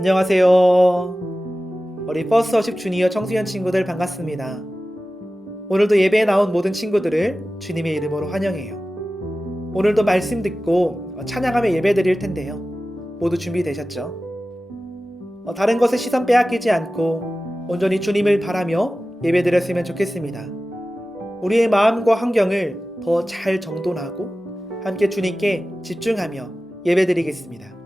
안녕하세요. 우리 퍼스트워십 주니어 청소년 친구들 반갑습니다. 오늘도 예배에 나온 모든 친구들을 주님의 이름으로 환영해요. 오늘도 말씀 듣고 찬양하며 예배 드릴 텐데요. 모두 준비되셨죠? 다른 것에 시선 빼앗기지 않고 온전히 주님을 바라며 예배 드렸으면 좋겠습니다. 우리의 마음과 환경을 더 잘 정돈하고 함께 주님께 집중하며 예배 드리겠습니다.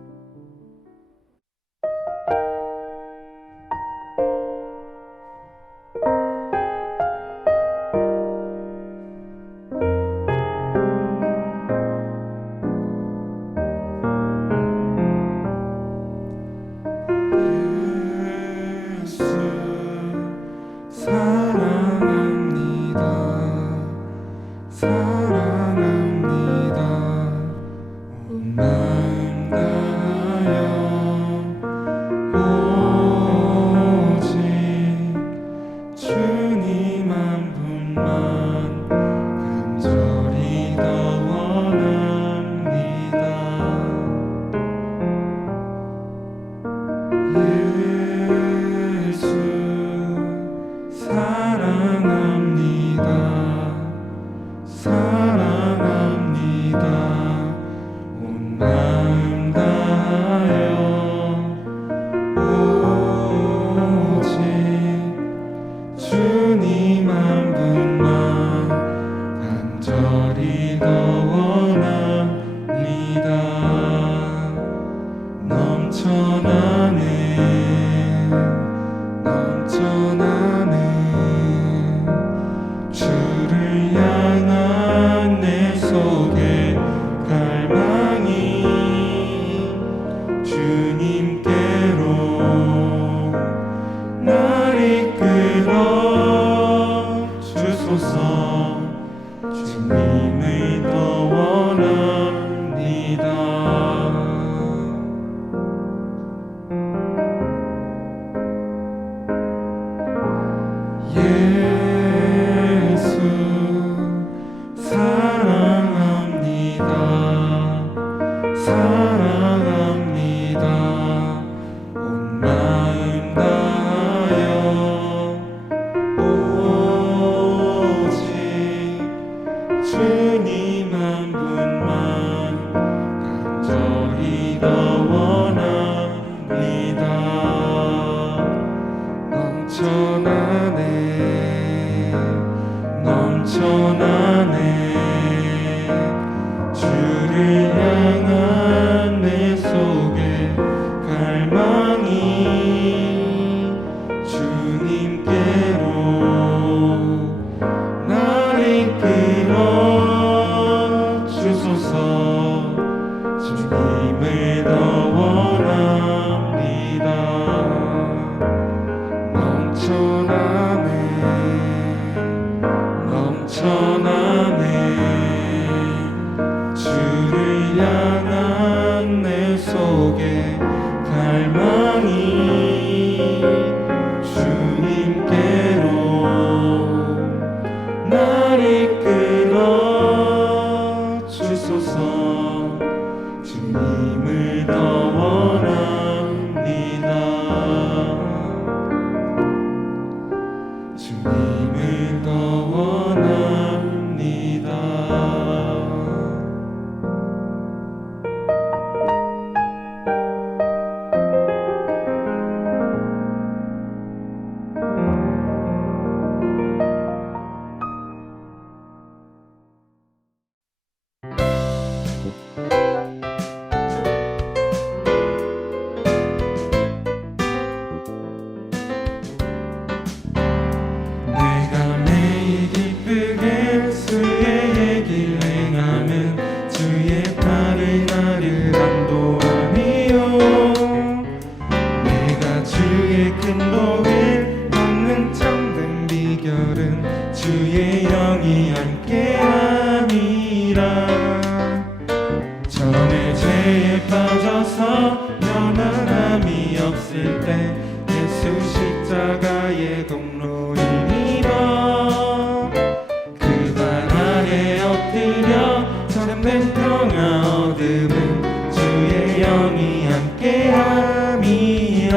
평화 얻음은 주의 영이 함께함이요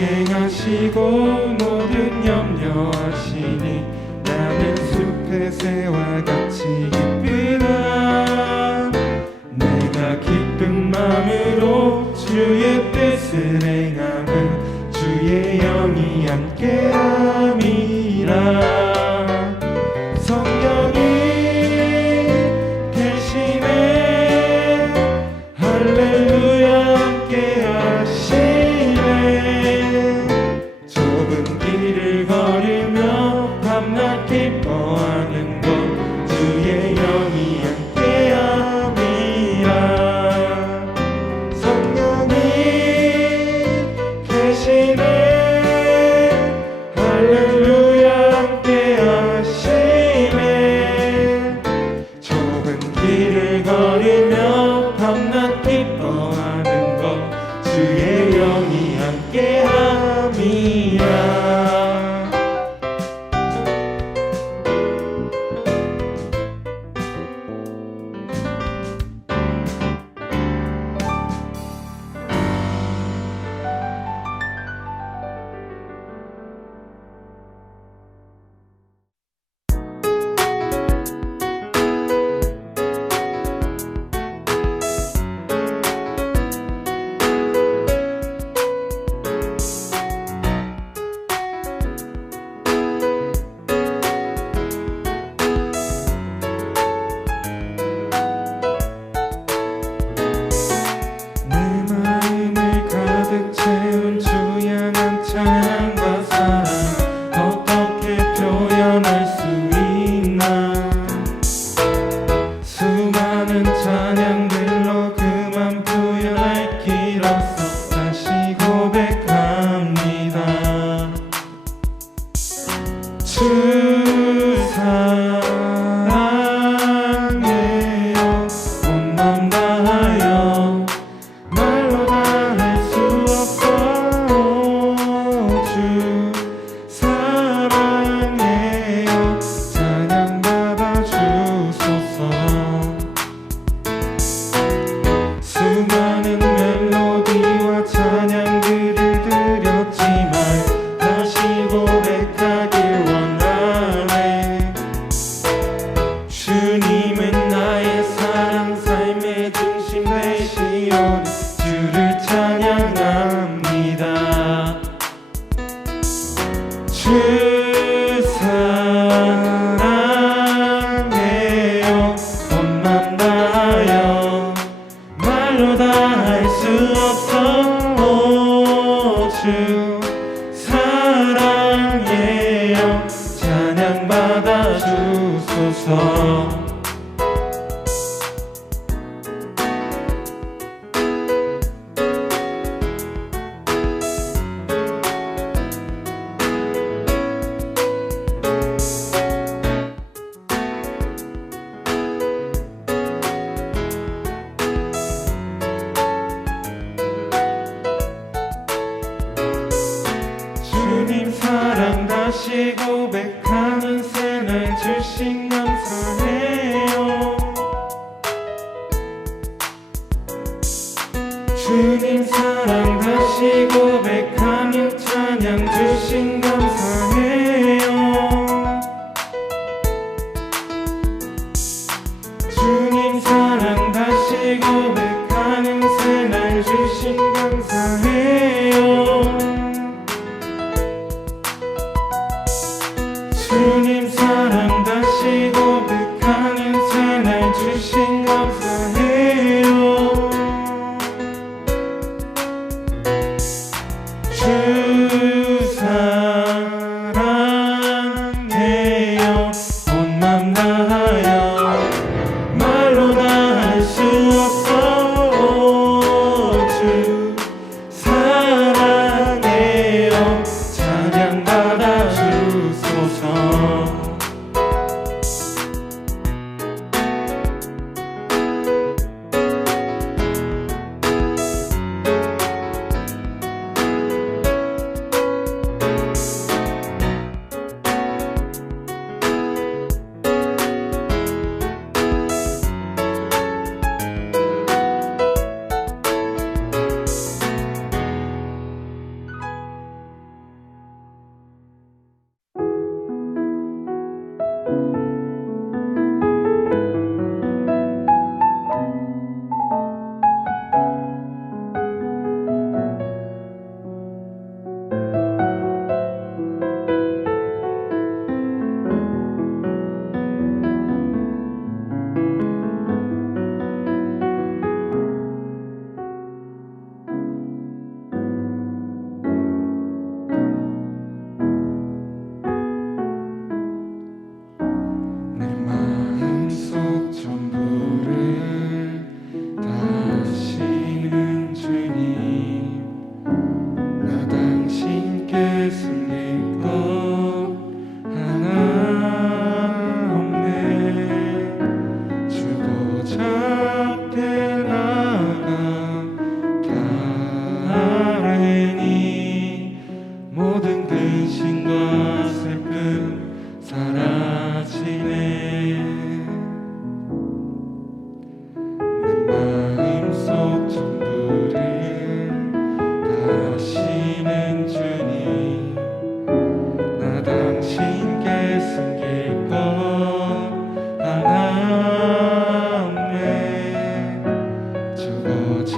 동행하시고 모든 염려하시니 나는 숲의 새와 같이 기쁘다. 내가 기쁜 마음으로 주의 뜻을 행함은 주의 영이 함께함이라. 성령이 계시네 할렐루야 함께하시네. 좁은 길을 걸으며 밤낮 기뻐하는 것 주의 영이 함께함이라. 성령이 계시네 할렐루야 함께하시네. 좁은 길을 걸으며 밤낮 기뻐하는 것 주의 영이 함께함이라. 주님 사랑 다시 고백하는 새날 주신 감사해요. 주님 사랑 다시 고백하는 찬양 주신 감사해요. 주님 사랑 다시 고백하는 새날 주신 감사해요. 주님 사랑 다시 고백하는 새날 주신 감사해요.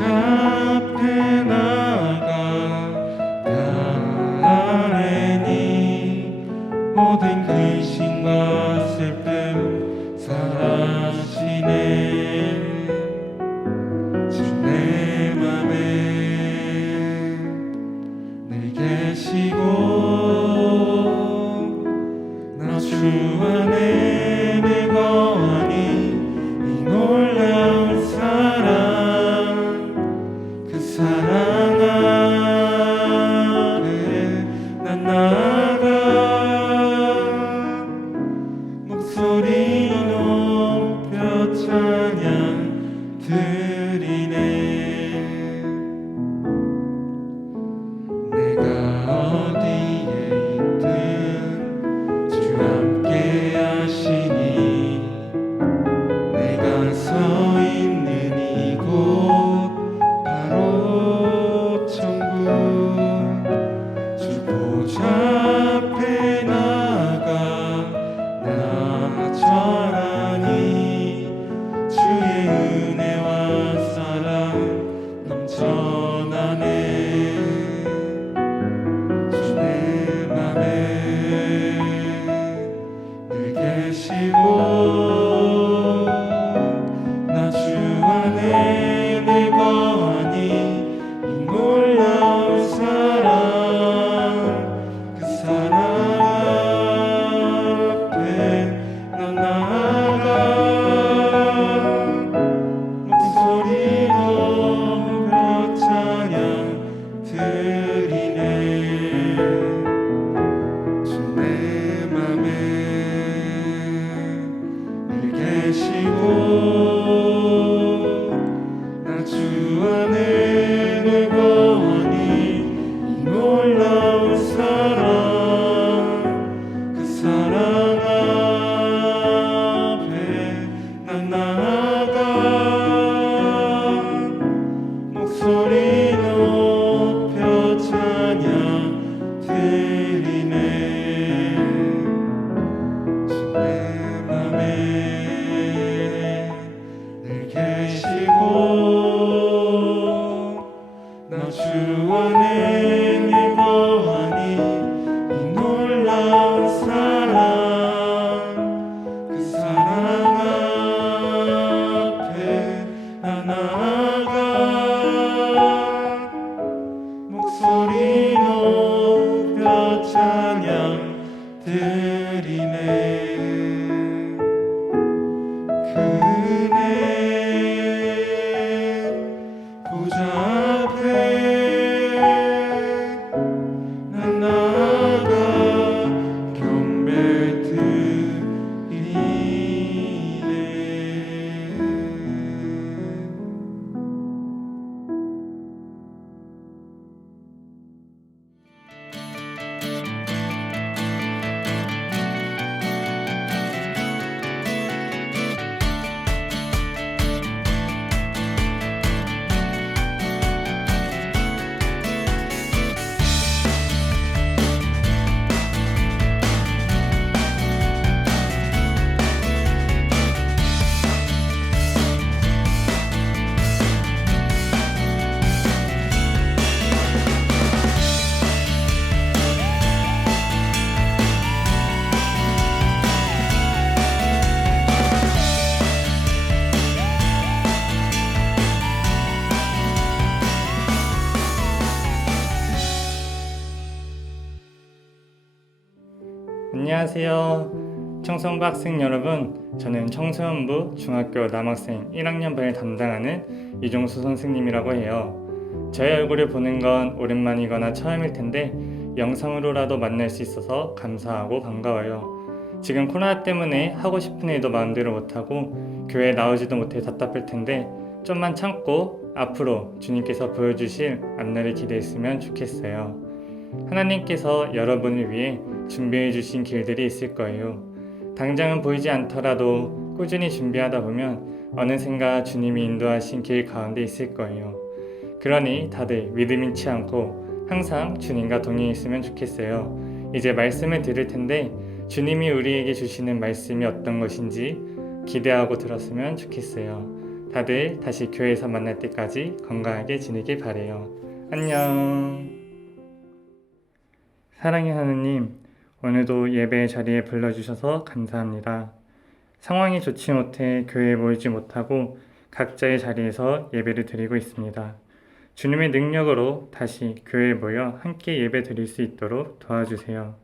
앞에 나가 아뢰니 모든 근심과 슬픔 사라지네. 주 내 맘에 늘 계시고 나 주 안에 늘 거하니 이 놀라운 사랑 그 사랑 앞에 난 나아가 목소리 높여 찬양 드리네. 내가 어디에 있든 주 함께 하시니 내가 서 있는 이곳 바로 천국. 주 보좌 앞에 나가 나 절하니 주의 은혜와 사랑 넘쳐나네. 주 내 맘에 늘 계시고 나 주 안에 늘 거하니 이 놀라운 사랑 그 사랑 앞에 난 나아가 목소리 높여 찬양 드리네. 주 내 맘에 늘 계시고 나 주 안에 늘 거하니 이 놀라운 사랑 그 사랑 앞에 난 나아가 목소리 높여 찬양 드리네. 주 내 맘에 늘 계시고 나 주 안에 늘 거하니 이 놀라운 사랑 그 사랑 앞에 나 나아가 목소리 높여 찬양 드리네. 그네 보좌 앞에 난 나아가 경배 드리네. 안녕하세요. 청소년부 학생 여러분, 저는 청소년부 중학교 남학생 1학년반을 담당하는 이종수 선생님이라고 해요. 저의 얼굴을 보는 건 오랜만이거나 처음일 텐데 영상으로라도 만날 수 있어서 감사하고 반가워요. 지금 코로나 때문에 하고 싶은 일도 마음대로 못하고 교회에 나오지도 못해 답답할 텐데 좀만 참고 앞으로 주님께서 보여주실 앞날을 기대했으면 좋겠어요. 하나님께서 여러분을 위해 준비해 주신 길들이 있을 거예요. 당장은 보이지 않더라도 꾸준히 준비하다 보면 어느샌가 주님이 인도하신 길 가운데 있을 거예요. 그러니 다들 믿음 잃지 않고 항상 주님과 동행했으면 좋겠어요. 이제 말씀을 들을 텐데 주님이 우리에게 주시는 말씀이 어떤 것인지 기대하고 들었으면 좋겠어요. 다들 다시 교회에서 만날 때까지 건강하게 지내길 바래요. 안녕. 사랑의 하느님, 오늘도 예배 자리에 불러주셔서 감사합니다. 상황이 좋지 못해 교회에 모이지 못하고 각자의 자리에서 예배를 드리고 있습니다. 주님의 능력으로 다시 교회에 모여 함께 예배 드릴 수 있도록 도와주세요.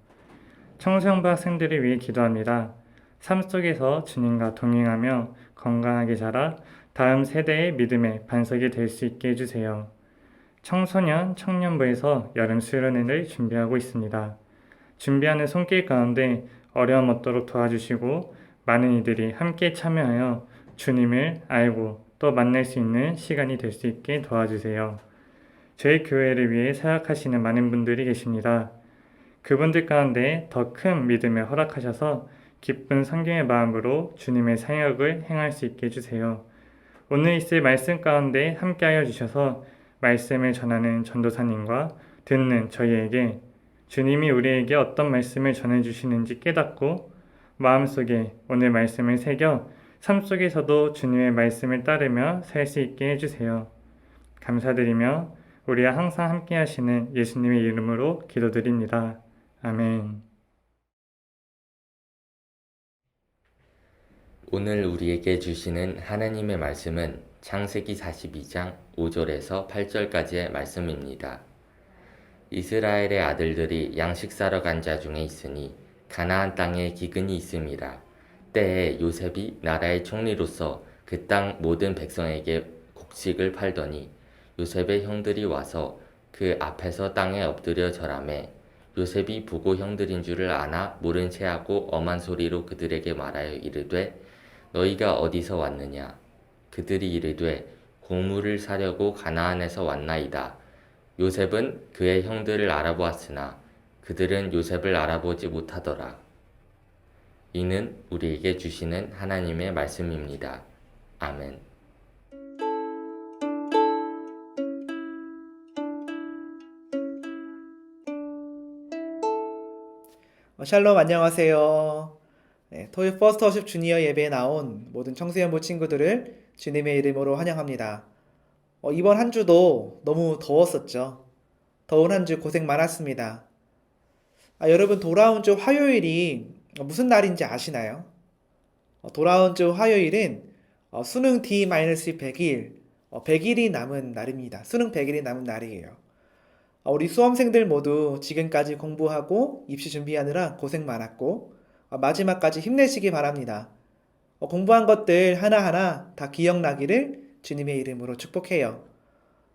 청소년부 학생들을 위해 기도합니다. 삶 속에서 주님과 동행하며 건강하게 자라 다음 세대의 믿음의 반석이 될 수 있게 해주세요. 청소년, 청년부에서 여름 수련회를 준비하고 있습니다. 준비하는 손길 가운데 어려움 없도록 도와주시고 많은 이들이 함께 참여하여 주님을 알고 또 만날 수 있는 시간이 될 수 있게 도와주세요. 저희 교회를 위해 사역하시는 많은 분들이 계십니다. 그분들 가운데 더 큰 믿음을 허락하셔서 기쁜 성경의 마음으로 주님의 사역을 행할 수 있게 해주세요. 오늘 있을 말씀 가운데 함께하여 주셔서 말씀을 전하는 전도사님과 듣는 저희에게 주님이 우리에게 어떤 말씀을 전해주시는지 깨닫고 마음속에 오늘 말씀을 새겨 삶 속에서도 주님의 말씀을 따르며 살 수 있게 해주세요. 감사드리며 우리와 항상 함께 하시는 예수님의 이름으로 기도드립니다. 아멘. 오늘 우리에게 주시는 하나님의 말씀은 창세기 42장 5절에서 8절까지의 말씀입니다. 이스라엘의 아들들이 양식 사러 간 자 중에 있으니 가나안 땅에 기근이 있음이라. 때에 요셉이 나라의 총리로서 그 땅 모든 백성에게 곡식을 팔더니 요셉의 형들이 와서 그 앞에서 땅에 엎드려 절하매 요셉이 보고 형들인 줄을 아나 모른 체하고 엄한 소리로 그들에게 말하여 이르되 너희가 어디서 왔느냐? 그들이 이르되 곡물을 사려고 가나안에서 왔나이다. 요셉은 그의 형들을 알아보았으나 그들은 요셉을 알아보지 못하더라. 이는 우리에게 주시는 하나님의 말씀입니다. 아멘. 샬롬, 안녕하세요. 토요 퍼스트 워십 주니어 예배에 나온 모든 청소년부 친구들을 주님의 이름으로 환영합니다. 이번 한 주도 너무 더웠었죠. 더운 한 주 고생 많았습니다. 여러분, 돌아온 주 화요일이 무슨 날인지 아시나요? 돌아온 주 화요일은 수능 D-100일, 100일이 남은 날입니다. 수능 100일이 남은 날이에요. 우리 수험생들 모두 지금까지 공부하고 입시 준비하느라 고생 많았고 마지막까지 힘내시기 바랍니다. 공부한 것들 하나하나 다 기억나기를 주님의 이름으로 축복해요.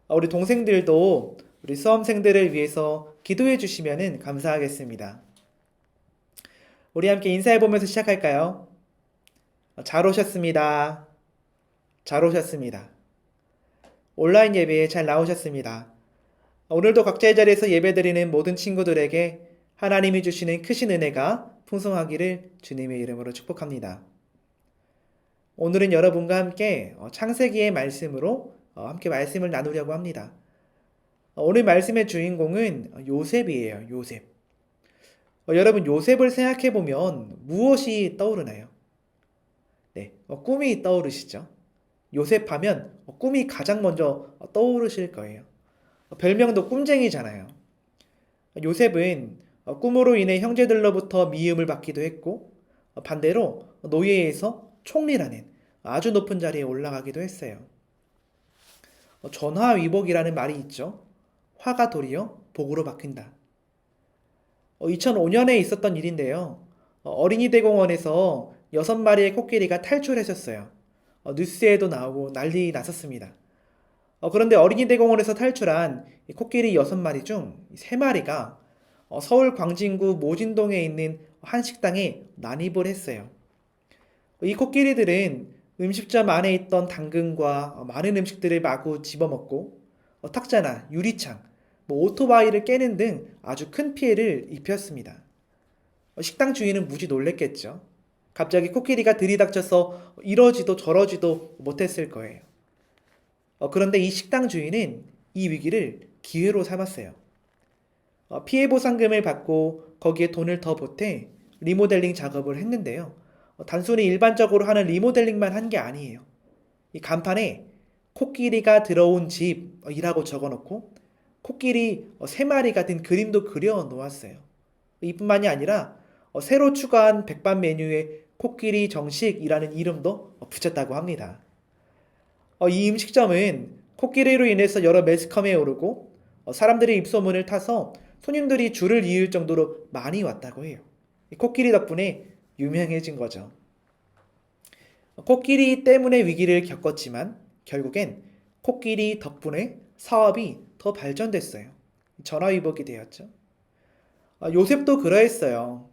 우리 동생들도 우리 수험생들을 위해서 기도해 주시면 감사하겠습니다. 우리 함께 인사해보면서 시작할까요? 잘 오셨습니다. 잘 오셨습니다. 온라인 예배에 잘 나오셨습니다. 오늘도 각자의 자리에서 예배드리는 모든 친구들에게 하나님이 주시는 크신 은혜가 풍성하기를 주님의 이름으로 축복합니다. 오늘은 여러분과 함께 창세기의 말씀으로 함께 말씀을 나누려고 합니다. 오늘 말씀의 주인공은 요셉이에요. 요셉. 여러분, 요셉을 생각해보면 무엇이 떠오르나요? 네, 꿈이 떠오르시죠? 요셉 하면 꿈이 가장 먼저 떠오르실 거예요. 별명도 꿈쟁이잖아요. 요셉은 꿈으로 인해 형제들로부터 미움을 받기도 했고 반대로 노예에서 총리라는 아주 높은 자리에 올라가기도 했어요. 전화위복이라는 말이 있죠. 화가 도리어 복으로 바뀐다. 2005년에 있었던 일인데요. 어린이 대공원에서 6마리의 코끼리가 탈출했었어요. 뉴스에도 나오고 난리 났었습니다. 그런데 어린이 대공원에서 탈출한 코끼리 6마리 중 3마리가 서울 광진구 모진동에 있는 한 식당에 난입을 했어요. 이 코끼리들은 음식점 안에 있던 당근과 많은 음식들을 마구 집어먹고 탁자나 유리창, 오토바이를 깨는 등 아주 큰 피해를 입혔습니다. 식당 주인은 무지 놀랬겠죠. 갑자기 코끼리가 들이닥쳐서 이러지도 저러지도 못했을 거예요. 그런데 이 식당 주인은 이 위기를 기회로 삼았어요. 피해 보상금을 받고 거기에 돈을 더 보태 리모델링 작업을 했는데요. 단순히 일반적으로 하는 리모델링만 한 게 아니에요. 이 간판에 코끼리가 들어온 집이라고 적어놓고 코끼리 3마리가 든 그림도 그려 놓았어요. 이뿐만이 아니라 새로 추가한 백반 메뉴에 코끼리 정식이라는 이름도 붙였다고 합니다. 이 음식점은 코끼리로 인해서 여러 매스컴에 오르고 사람들의 입소문을 타서 손님들이 줄을 이을 정도로 많이 왔다고 해요. 이 코끼리 덕분에 유명해진 거죠. 코끼리 때문에 위기를 겪었지만 결국엔 코끼리 덕분에 사업이 더 발전됐어요. 전화위복이 되었죠. 요셉도 그러했어요.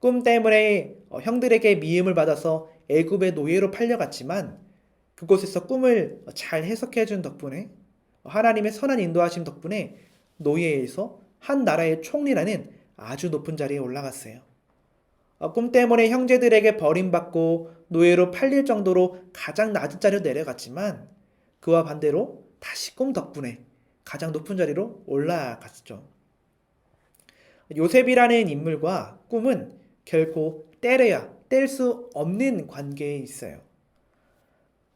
꿈 때문에 형들에게 미움을 받아서 애굽의 노예로 팔려갔지만 그곳에서 꿈을 잘 해석해 준 덕분에 하나님의 선한 인도하심 덕분에 노예에서 한 나라의 총리라는 아주 높은 자리에 올라갔어요. 꿈 때문에 형제들에게 버림받고 노예로 팔릴 정도로 가장 낮은 자리로 내려갔지만 그와 반대로 다시 꿈 덕분에 가장 높은 자리로 올라갔죠. 요셉이라는 인물과 꿈은 결코 때려야 뗄 수 없는 관계에 있어요.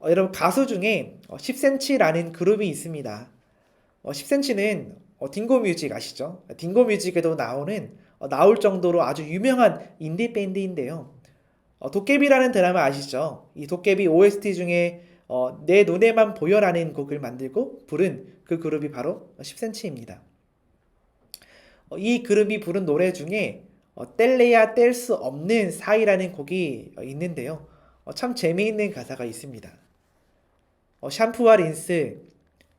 여러분 가수 중에 10cm라는 그룹이 있습니다. 10cm는 딩고뮤직 아시죠? 딩고뮤직에도 나올 정도로 아주 유명한 인디 밴드인데요. 도깨비라는 드라마 아시죠? 이 도깨비 OST 중에 내 눈에만 보여라는 곡을 만들고 부른 그 그룹이 바로 10cm입니다. 이 그룹이 부른 노래 중에 뗄래야 뗄 수 없는 사이라는 곡이 있는데요. 참 재미있는 가사가 있습니다. 샴푸와 린스,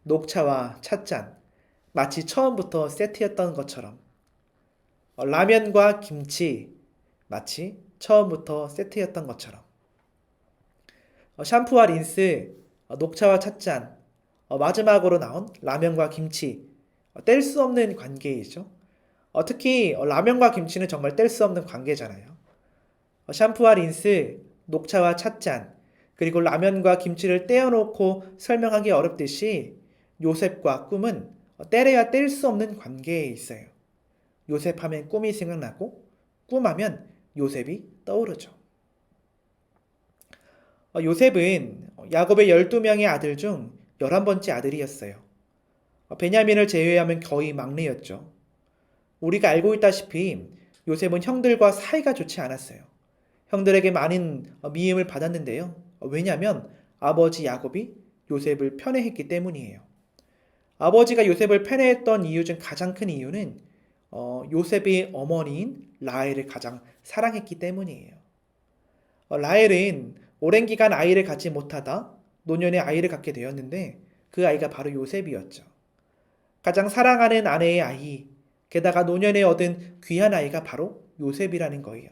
녹차와 찻잔, 마치 처음부터 세트였던 것처럼 라면과 김치, 마치 처음부터 세트였던 것처럼 샴푸와 린스, 녹차와 찻잔, 마지막으로 나온 라면과 김치, 뗄 수 없는 관계이죠. 특히 라면과 김치는 정말 뗄 수 없는 관계잖아요. 샴푸와 린스, 녹차와 찻잔, 그리고 라면과 김치를 떼어놓고 설명하기 어렵듯이 요셉과 꿈은 떼려야 뗄 수 없는 관계에 있어요. 요셉 하면 꿈이 생각나고 꿈하면 요셉이 떠오르죠. 요셉은 야곱의 12명의 아들 중 11번째 아들이었어요. 베냐민을 제외하면 거의 막내였죠. 우리가 알고 있다시피 요셉은 형들과 사이가 좋지 않았어요. 형들에게 많은 미움을 받았는데요. 왜냐하면 아버지 야곱이 요셉을 편애했기 때문이에요. 아버지가 요셉을 편애했던 이유 중 가장 큰 이유는 요셉의 어머니인 라헬을 가장 사랑했기 때문이에요. 라헬은 오랜 기간 아이를 갖지 못하다 노년에 아이를 갖게 되었는데 그 아이가 바로 요셉이었죠. 가장 사랑하는 아내의 아이, 게다가 노년에 얻은 귀한 아이가 바로 요셉이라는 거예요.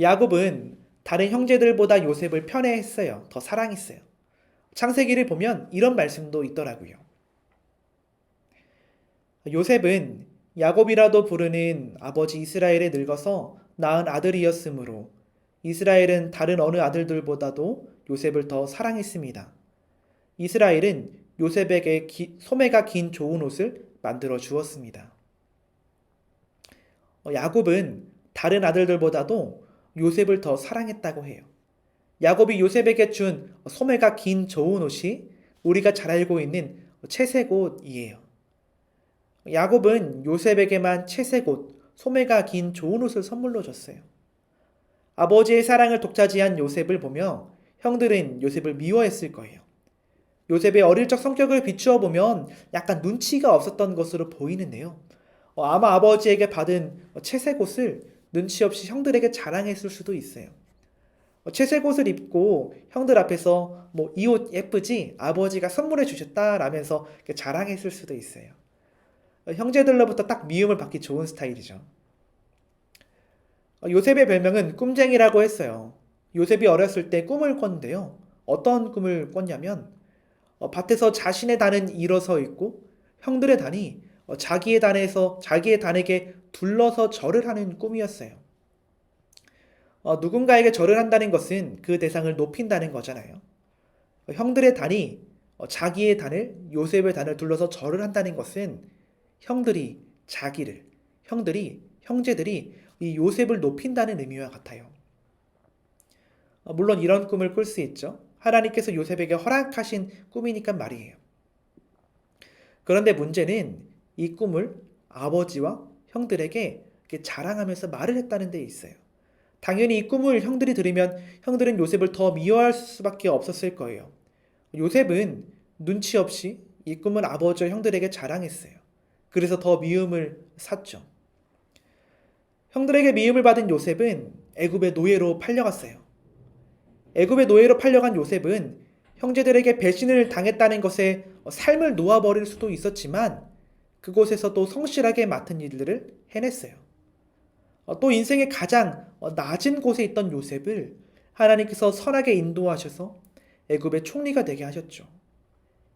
야곱은 다른 형제들보다 요셉을 편애했어요. 더 사랑했어요. 창세기를 보면 이런 말씀도 있더라고요. 요셉은 야곱이라도 부르는 아버지 이스라엘에 늙어서 낳은 아들이었으므로 이스라엘은 다른 어느 아들들보다도 요셉을 더 사랑했습니다. 이스라엘은 요셉에게 소매가 긴 좋은 옷을 만들어 주었습니다. 야곱은 다른 아들들보다도 요셉을 더 사랑했다고 해요. 야곱이 요셉에게 준 소매가 긴 좋은 옷이 우리가 잘 알고 있는 채색 옷이에요. 야곱은 요셉에게만 채색 옷, 소매가 긴 좋은 옷을 선물로 줬어요. 아버지의 사랑을 독차지한 요셉을 보며 형들은 요셉을 미워했을 거예요. 요셉의 어릴 적 성격을 비추어 보면 약간 눈치가 없었던 것으로 보이는데요. 아마 아버지에게 받은 채색 옷을 눈치 없이 형들에게 자랑했을 수도 있어요. 채색 옷을 입고 형들 앞에서 이 옷 예쁘지? 아버지가 선물해 주셨다라면서 자랑했을 수도 있어요. 형제들로부터 딱 미움을 받기 좋은 스타일이죠. 요셉의 별명은 꿈쟁이라고 했어요. 요셉이 어렸을 때 꿈을 꿨는데요. 어떤 꿈을 꿨냐면 밭에서 자신의 단은 일어서 있고 형들의 단이 자기의 단에게 둘러서 절을 하는 꿈이었어요. 누군가에게 절을 한다는 것은 그 대상을 높인다는 거잖아요. 형들의 단이 자기의 단을, 요셉의 단을 둘러서 절을 한다는 것은 형제들이 이 요셉을 높인다는 의미와 같아요. 물론 이런 꿈을 꿀 수 있죠. 하나님께서 요셉에게 허락하신 꿈이니까 말이에요. 그런데 문제는 이 꿈을 아버지와 형들에게 이렇게 자랑하면서 말을 했다는 데 있어요. 당연히 이 꿈을 형들이 들으면 형들은 요셉을 더 미워할 수밖에 없었을 거예요. 요셉은 눈치 없이 이 꿈을 아버지와 형들에게 자랑했어요. 그래서 더 미움을 샀죠. 형들에게 미움을 받은 요셉은 애굽의 노예로 팔려갔어요. 애굽의 노예로 팔려간 요셉은 형제들에게 배신을 당했다는 것에 삶을 놓아버릴 수도 있었지만 그곳에서 또 성실하게 맡은 일들을 해냈어요. 또 인생의 가장 낮은 곳에 있던 요셉을 하나님께서 선하게 인도하셔서 애굽의 총리가 되게 하셨죠.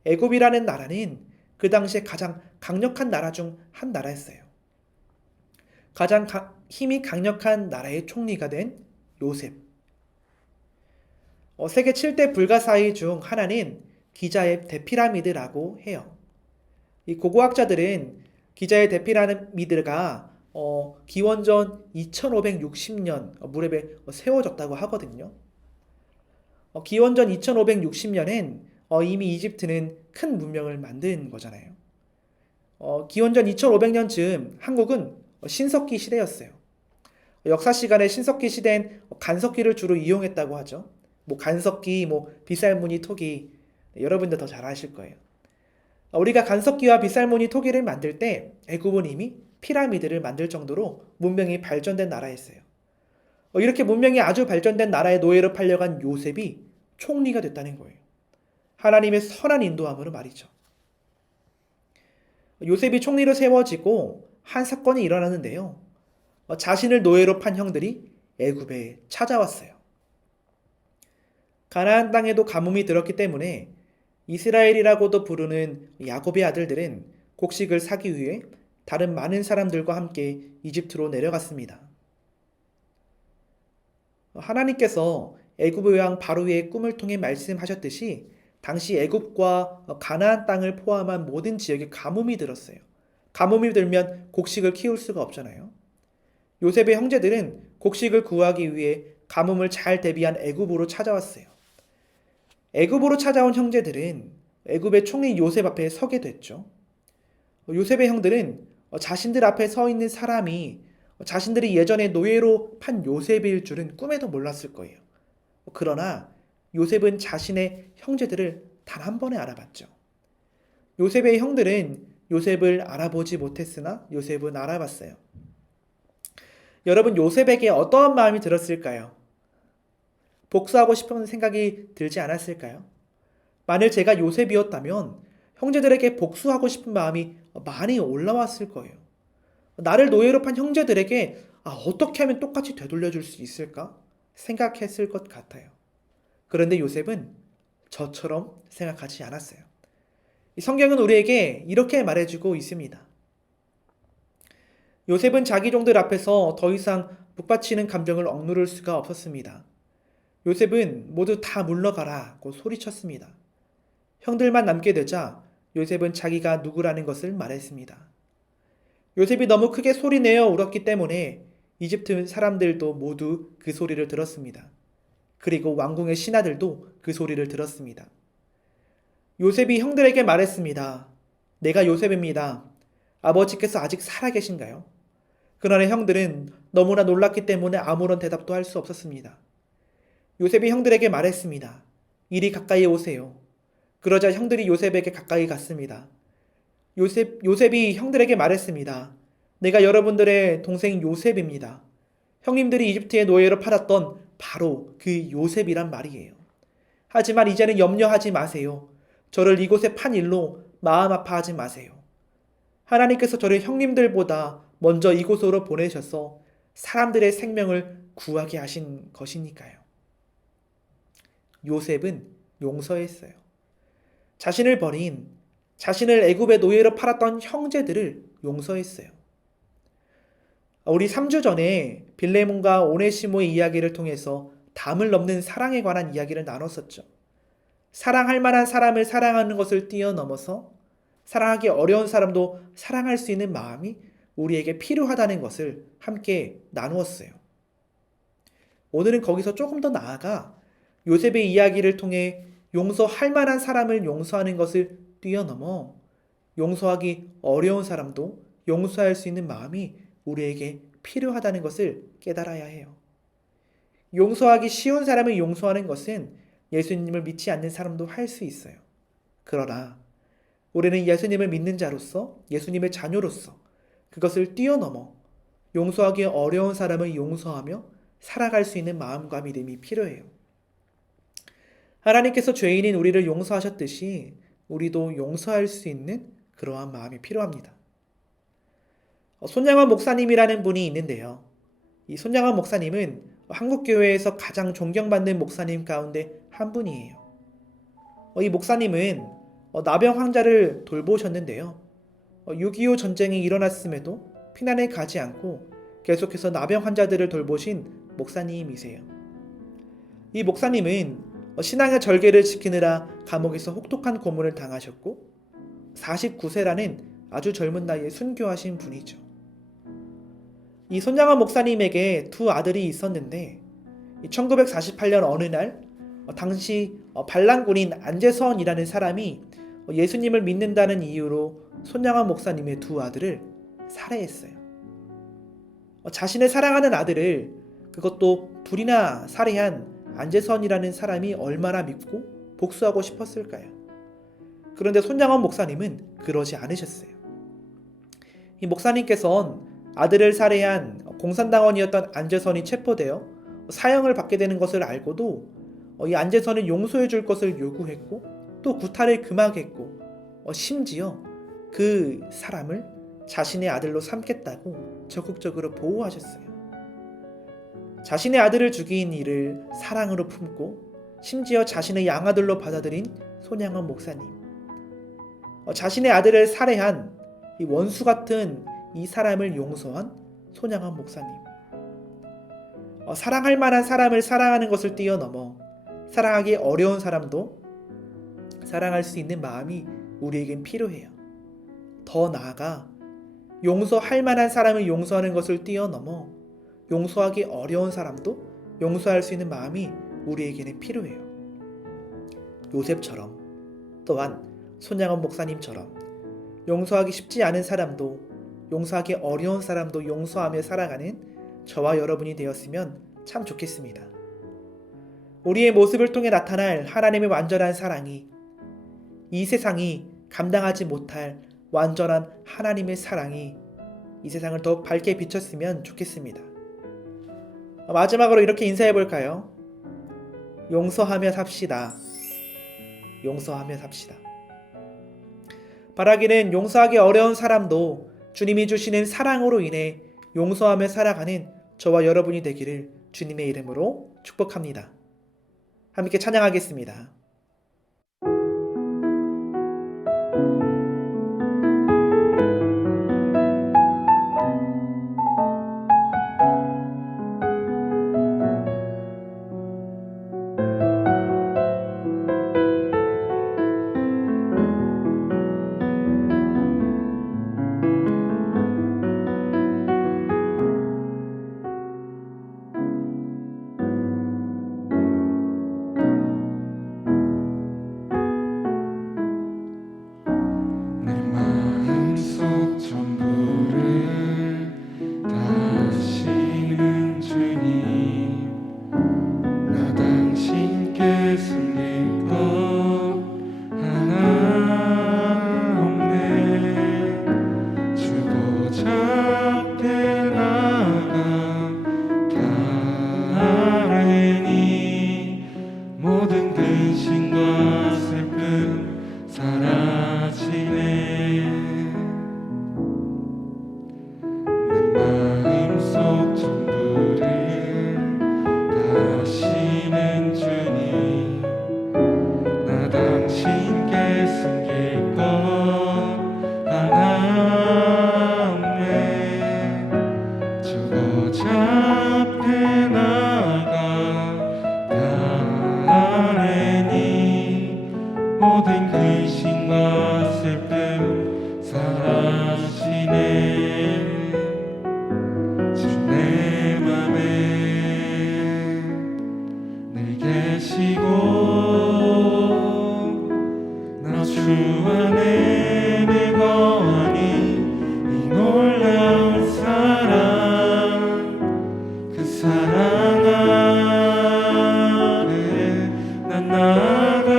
애굽이라는 나라는 그 당시에 가장 강력한 나라 중 한 나라였어요. 가장 힘이 강력한 나라의 총리가 된 요셉. 세계 7대 불가사의 중 하나는 기자의 대피라미드라고 해요. 이 고고학자들은 기자의 대피라미드가 기원전 2560년 무렵에 세워졌다고 하거든요. 기원전 2560년엔 이미 이집트는 큰 문명을 만든 거잖아요. 기원전 2500년쯤 한국은 신석기 시대였어요. 역사 시간에 신석기 시대엔 간석기를 주로 이용했다고 하죠. 간석기, 빗살무늬 토기, 여러분들 더 잘 아실 거예요. 우리가 간석기와 빗살무늬 토기를 만들 때 애굽은 이미 피라미드를 만들 정도로 문명이 발전된 나라였어요. 이렇게 문명이 아주 발전된 나라의 노예로 팔려간 요셉이 총리가 됐다는 거예요. 하나님의 선한 인도함으로 말이죠. 요셉이 총리로 세워지고 한 사건이 일어나는데요. 자신을 노예로 판 형들이 애굽에 찾아왔어요. 가나안 땅에도 가뭄이 들었기 때문에 이스라엘이라고도 부르는 야곱의 아들들은 곡식을 사기 위해 다른 많은 사람들과 함께 이집트로 내려갔습니다. 하나님께서 애굽의 왕 바로의 꿈을 통해 말씀하셨듯이 당시 애굽과 가나안 땅을 포함한 모든 지역에 가뭄이 들었어요. 가뭄이 들면 곡식을 키울 수가 없잖아요. 요셉의 형제들은 곡식을 구하기 위해 가뭄을 잘 대비한 애굽으로 찾아왔어요. 애굽으로 찾아온 형제들은 애굽의 총리 요셉 앞에 서게 됐죠. 요셉의 형들은 자신들 앞에 서 있는 사람이 자신들이 예전에 노예로 판 요셉일 줄은 꿈에도 몰랐을 거예요. 그러나 요셉은 자신의 형제들을 단 한 번에 알아봤죠. 요셉의 형들은 요셉을 알아보지 못했으나 요셉은 알아봤어요. 여러분, 요셉에게 어떠한 마음이 들었을까요? 복수하고 싶은 생각이 들지 않았을까요? 만일 제가 요셉이었다면 형제들에게 복수하고 싶은 마음이 많이 올라왔을 거예요. 나를 노예로 판 형제들에게 어떻게 하면 똑같이 되돌려줄 수 있을까? 생각했을 것 같아요. 그런데 요셉은 저처럼 생각하지 않았어요. 이 성경은 우리에게 이렇게 말해주고 있습니다. 요셉은 자기 종들 앞에서 더 이상 북받치는 감정을 억누를 수가 없었습니다. 요셉은 모두 다 물러가라고 소리쳤습니다. 형들만 남게 되자 요셉은 자기가 누구라는 것을 말했습니다. 요셉이 너무 크게 소리내어 울었기 때문에 이집트 사람들도 모두 그 소리를 들었습니다. 그리고 왕궁의 신하들도 그 소리를 들었습니다. 요셉이 형들에게 말했습니다. 내가 요셉입니다. 아버지께서 아직 살아계신가요? 그러나 형들은 너무나 놀랐기 때문에 아무런 대답도 할 수 없었습니다. 요셉이 형들에게 말했습니다. 이리 가까이 오세요. 그러자 형들이 요셉에게 가까이 갔습니다. 요셉이 형들에게 말했습니다. 내가 여러분들의 동생 요셉입니다. 형님들이 이집트의 노예로 팔았던 바로 그 요셉이란 말이에요. 하지만 이제는 염려하지 마세요. 저를 이곳에 판 일로 마음 아파하지 마세요. 하나님께서 저를 형님들보다 먼저 이곳으로 보내셔서 사람들의 생명을 구하게 하신 것이니까요. 요셉은 용서했어요. 자신을 버린, 자신을 애굽의 노예로 팔았던 형제들을 용서했어요. 우리 3주 전에 빌레몬과 오네시모의 이야기를 통해서 담을 넘는 사랑에 관한 이야기를 나눴었죠. 사랑할 만한 사람을 사랑하는 것을 뛰어넘어서 사랑하기 어려운 사람도 사랑할 수 있는 마음이 우리에게 필요하다는 것을 함께 나누었어요. 오늘은 거기서 조금 더 나아가 요셉의 이야기를 통해 용서할 만한 사람을 용서하는 것을 뛰어넘어 용서하기 어려운 사람도 용서할 수 있는 마음이 우리에게 필요하다는 것을 깨달아야 해요. 용서하기 쉬운 사람을 용서하는 것은 예수님을 믿지 않는 사람도 할 수 있어요. 그러나 우리는 예수님을 믿는 자로서, 예수님의 자녀로서 그것을 뛰어넘어 용서하기 어려운 사람을 용서하며 살아갈 수 있는 마음과 믿음이 필요해요. 하나님께서 죄인인 우리를 용서하셨듯이 우리도 용서할 수 있는 그러한 마음이 필요합니다. 손양원 목사님이라는 분이 있는데요. 이 손양원 목사님은 한국교회에서 가장 존경받는 목사님 가운데 한 분이에요. 이 목사님은 나병 환자를 돌보셨는데요. 6.25 전쟁이 일어났음에도 피난을 가지 않고 계속해서 나병 환자들을 돌보신 목사님이세요. 이 목사님은 신앙의 절개를 지키느라 감옥에서 혹독한 고문을 당하셨고 49세라는 아주 젊은 나이에 순교하신 분이죠. 이 손양원 목사님에게 두 아들이 있었는데 1948년 어느 날 당시 반란군인 안재선이라는 사람이 예수님을 믿는다는 이유로 손양원 목사님의 두 아들을 살해했어요. 자신의 사랑하는 아들을, 그것도 불이나 살해한 안재선이라는 사람이 얼마나 믿고 복수하고 싶었을까요? 그런데 손양원 목사님은 그러지 않으셨어요. 이 목사님께서는 아들을 살해한 공산당원이었던 안재선이 체포되어 사형을 받게 되는 것을 알고도 이 안재선을 용서해 줄 것을 요구했고 또 구타를 금하겠고 심지어 그 사람을 자신의 아들로 삼겠다고 적극적으로 보호하셨어요. 자신의 아들을 죽인 이를 사랑으로 품고 심지어 자신의 양아들로 받아들인 손양원 목사님, 자신의 아들을 살해한 이 원수 같은 이 사람을 용서한 손양원 목사님, 사랑할 만한 사람을 사랑하는 것을 뛰어넘어 사랑하기 어려운 사람도 사랑할 수 있는 마음이 우리에겐 필요해요. 더 나아가 용서할 만한 사람을 용서하는 것을 뛰어넘어 용서하기 어려운 사람도 용서할 수 있는 마음이 우리에게는 필요해요. 요셉처럼, 또한 손양원 목사님처럼 용서하기 쉽지 않은 사람도, 용서하기 어려운 사람도 용서하며 살아가는 저와 여러분이 되었으면 참 좋겠습니다. 우리의 모습을 통해 나타날 하나님의 완전한 사랑이, 이 세상이 감당하지 못할 완전한 하나님의 사랑이 이 세상을 더욱 밝게 비쳤으면 좋겠습니다. 마지막으로 이렇게 인사해 볼까요? 용서하며 삽시다. 용서하며 삽시다. 바라기는 용서하기 어려운 사람도 주님이 주시는 사랑으로 인해 용서하며 살아가는 저와 여러분이 되기를 주님의 이름으로 축복합니다. 함께 찬양하겠습니다. 내 마음속 전부를 다시는 주님, 나 당신께 숨길 것 하나 없네. 주고 잡게 나가 다 아뢰니 모든 근심과 슬픔 사라지네. 내 마음속 전부를 다시는 주님, 나 당신께 숨길 것 하나 없네. 주고 잡게 나가 다 아뢰니 모든 근심과 슬픔 안에 내 거하니 이 놀라운 사랑 그 사랑 앞에 난 나아가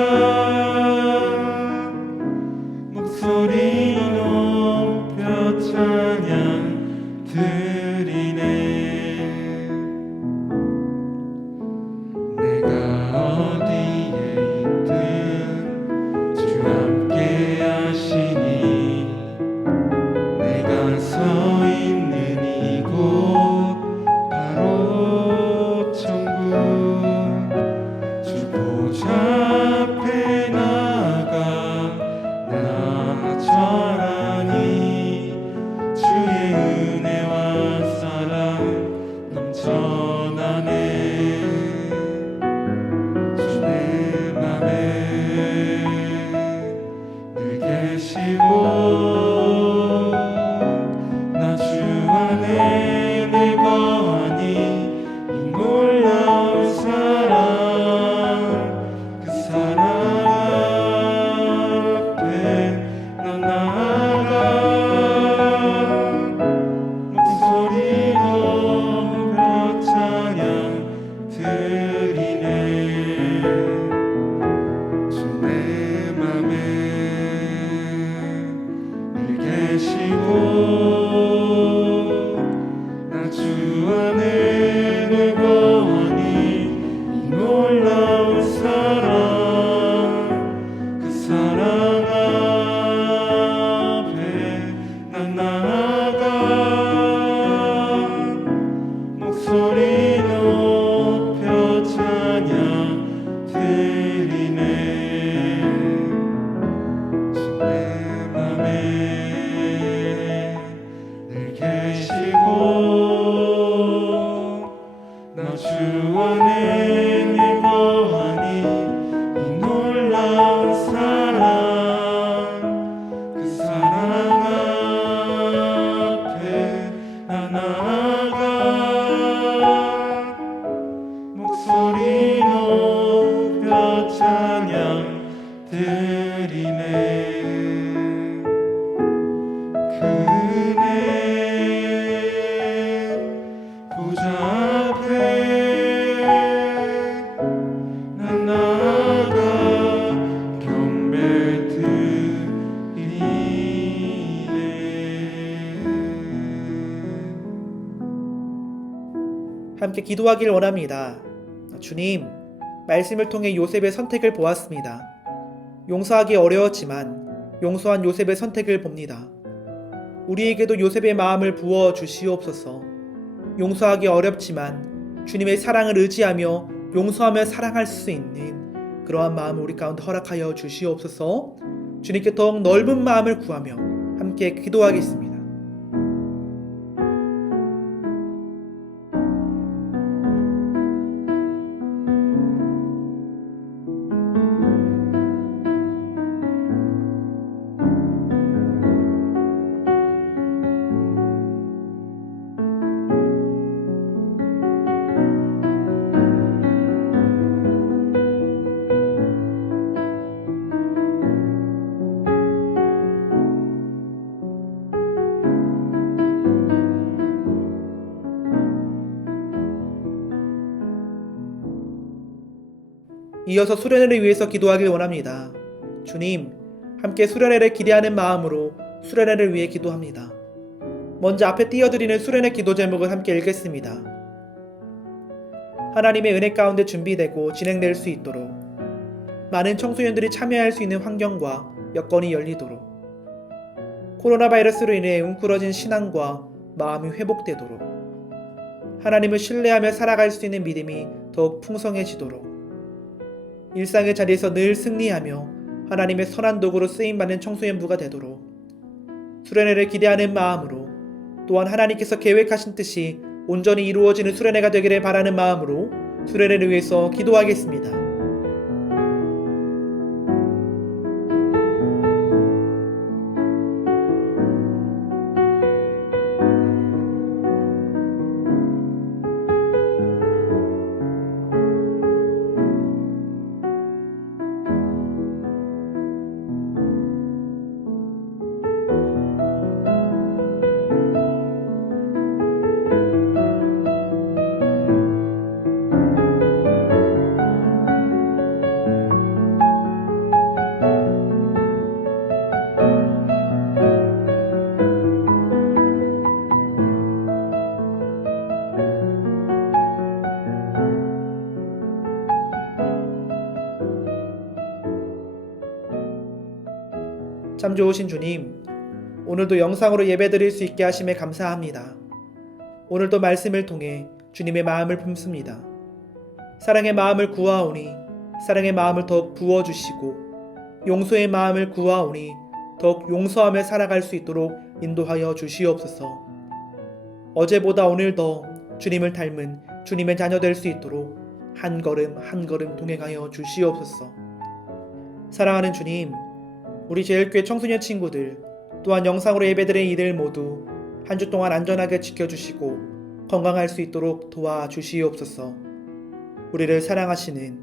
목소리 높여 찬양 드리네. 내가 어디에 있든 주 함께 하시니 내가 서 있는 이곳 바로 천국 주 보좌 앞에 나아가 나 절하니 주의 은혜와 사랑 넘쳐나네. 주 내 맘에 늘 계시고 나 주 안에 내 거하니 이 놀라운 사랑 그 사랑 앞에 나 나아가 목소리 높여 찬양 드리네. 주 내 맘에 늘 계시고 나 주 안에 늘 거하니 이 놀라운 사랑 그 사랑 앞에 난 나아가 목소리 높여 찬양 드리네. 주 내 맘에 늘 계시고 나 주 안에 늘 거하니 이 놀라운 사랑 그 사랑 앞에 나 나아가 목소리 높여 찬양 드리네. 그네 보좌 앞에 난 나아가 경배 드리네. 함께 기도하길 원합니다. 주님, 말씀을 통해 요셉의 선택을 보았습니다. 용서하기 어려웠지만 용서한 요셉의 선택을 봅니다. 우리에게도 요셉의 마음을 부어 주시옵소서. 용서하기 어렵지만 주님의 사랑을 의지하며 용서하며 사랑할 수 있는 그러한 마음을 우리 가운데 허락하여 주시옵소서. 주님께 더욱 넓은 마음을 구하며 함께 기도하겠습니다. 이어서 수련회를 위해서 기도하길 원합니다. 주님, 함께 수련회를 기대하는 마음으로 수련회를 위해 기도합니다. 먼저 앞에 띄워드리는 수련회 기도 제목을 함께 읽겠습니다. 하나님의 은혜 가운데 준비되고 진행될 수 있도록 많은 청소년들이 참여할 수 있는 환경과 여건이 열리도록 코로나 바이러스로 인해 웅크러진 신앙과 마음이 회복되도록 하나님을 신뢰하며 살아갈 수 있는 믿음이 더욱 풍성해지도록 일상의 자리에서 늘 승리하며 하나님의 선한 도구로 쓰임받는 청소년부가 되도록 수련회를 기대하는 마음으로 또한 하나님께서 계획하신 뜻이 온전히 이루어지는 수련회가 되기를 바라는 마음으로 수련회를 위해서 기도하겠습니다. 참 좋으신 주님, 오늘도 영상으로 예배드릴 수 있게 하심에 감사합니다. 오늘도 말씀을 통해 주님의 마음을 품습니다. 사랑의 마음을 구하오니 사랑의 마음을 더욱 부어주시고 용서의 마음을 구하오니 더욱 용서하며 살아갈 수 있도록 인도하여 주시옵소서. 어제보다 오늘 더 주님을 닮은 주님의 자녀 될 수 있도록 한 걸음 한 걸음 동행하여 주시옵소서. 사랑하는 주님, 우리 제일교회 청소년 친구들 또한 영상으로 예배드린 이들 모두 한 주 동안 안전하게 지켜주시고 건강할 수 있도록 도와주시옵소서. 우리를 사랑하시는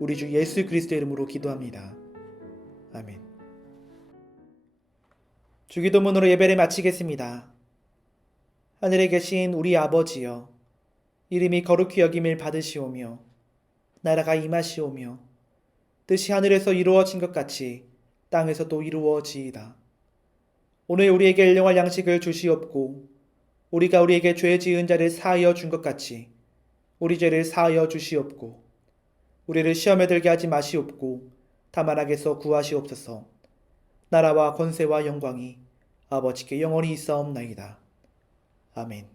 우리 주 예수 그리스도의 이름으로 기도합니다. 아멘. 주기도문으로 예배를 마치겠습니다. 하늘에 계신 우리 아버지여, 이름이 거룩히 여김을 받으시오며 나라가 임하시오며 뜻이 하늘에서 이루어진 것 같이 땅에서도 이루어지이다. 오늘 우리에게 일용할 양식을 주시옵고 우리가 우리에게 죄 지은 자를 사하여 준 것 같이 우리 죄를 사하여 주시옵고 우리를 시험에 들게 하지 마시옵고 다만 악에서 구하시옵소서. 나라와 권세와 영광이 아버지께 영원히 있사옵나이다. 아멘.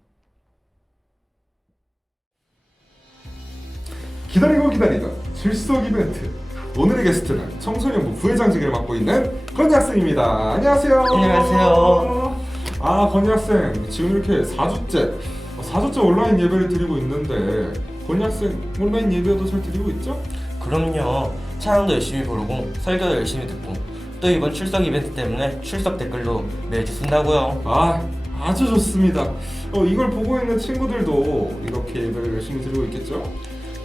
기다리고 기다리던 출석 이벤트. 오늘의 게스트는 청소년부 부회장직을 맡고 있는 건희 학생입니다. 안녕하세요. 안녕하세요. 건희 학생, 지금 이렇게 4주째 온라인 예배를 드리고 있는데 건희 학생 온라인 예배도 잘 드리고 있죠? 그럼요. 찬양도 열심히 부르고 설교도 열심히 듣고 또 이번 출석 이벤트 때문에 출석 댓글도 매주 쓴다고요. 아주 좋습니다. 이걸 보고 있는 친구들도 이렇게 예배를 열심히 드리고 있겠죠?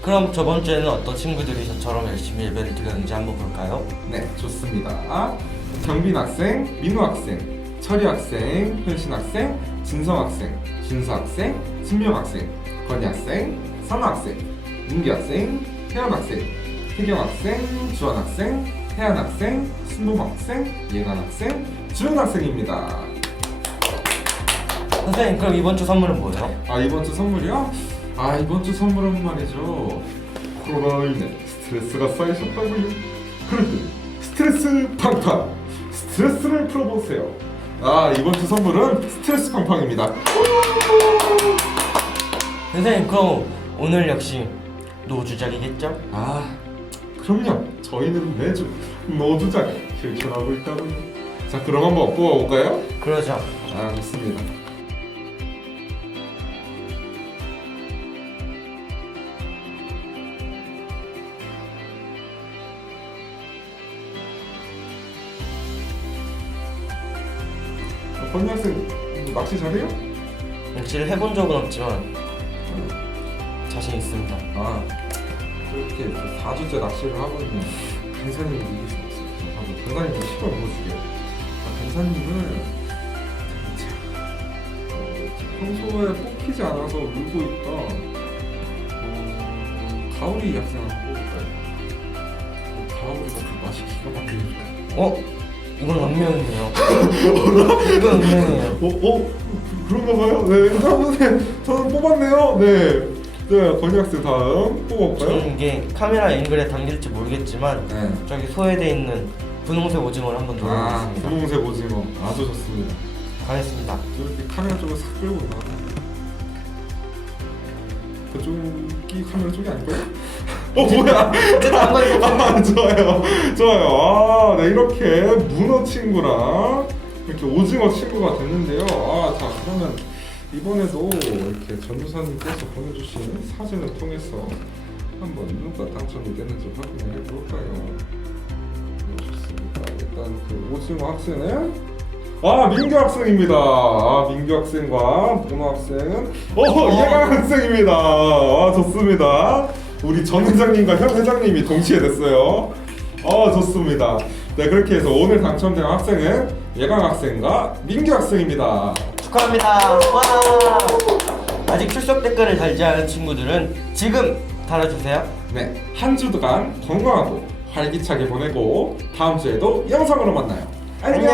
그럼 저번 주에는 어떤 친구들이 저처럼 열심히 예배를 드렸는지 한번 볼까요? 네, 좋습니다. 경빈 학생, 민우 학생, 철희 학생, 현신 학생, 진성 학생, 준수 학생, 신명 학생, 건희 학생, 선아 학생, 민기 학생, 태연 학생, 태경 학생, 주한 학생, 태연 학생, 순동 학생, 예관 학생, 주은 학생입니다. 선생님, 그럼 이번 주 선물은 뭐예요? 이번 주 선물이요? 이번 주 선물은 말이죠. 코로나로 인해 스트레스가 쌓이셨다고요? 그럴 때 스트레스 팡팡! 스트레스를 풀어보세요. 이번 주 선물은 스트레스 팡팡입니다. 선생님, 그럼 오늘 역시 노주작이겠죠? 그럼요. 저희는 매주 노주작을 실천하고 있다고요. 자, 그럼 한번 뽑아볼까요? 그러죠. 좋습니다. 건희 학생 낚시 잘해요? 낚시를 해본 적은 없지만 자신 있습니다. 그렇게 4주째 낚시를 하고 있는 간사님을 이길 수 없어요. 간사님 시간 보여줄게요. 간사님을 평소에 뽑히지 않아서 울고 있던 가오리 학생 한번 뽑을까요? 가오리가 그 맛이 기가 막히죠. 이건 운명이에요. 이건 운명이에요. 그런가 봐요? 네, 저는 뽑았네요. 네, 건희 학생 다음 뽑아볼까요? 저는 이게 카메라 앵글에 담길지 모르겠지만 저기 소외돼 있는 분홍색 오징어를 한번 노려보겠습니다. 분홍색 오징어 아주 좋습니다. 가겠습니다. 이렇게 카메라 쪽으로 싹 끌고 나가. 그쪽이 카메라 쪽이 아닐까요? 뭐야? 좋아요. 네, 이렇게 문어 친구랑 이렇게 오징어 친구가 됐는데요. 자, 그러면 이번에도 이렇게 전도사님께서 보내주신 사진을 통해서 한번 누가 당첨이 됐는지 확인을 해볼까요? 네, 좋습니다. 일단 그 오징어 학생은 민규 학생입니다. 민규 학생과 문어 학생은 예강 학생입니다. 좋습니다. 우리 전 회장님과 현 회장님이 동시에 됐어요. 좋습니다. 네, 그렇게 해서 오늘 당첨된 학생은 예강 학생과 민규 학생입니다. 축하합니다. 와! 아직 출석 댓글을 달지 않은 친구들은 지금 달아주세요. 네, 한 주간 건강하고 활기차게 보내고 다음 주에도 영상으로 만나요. 안녕.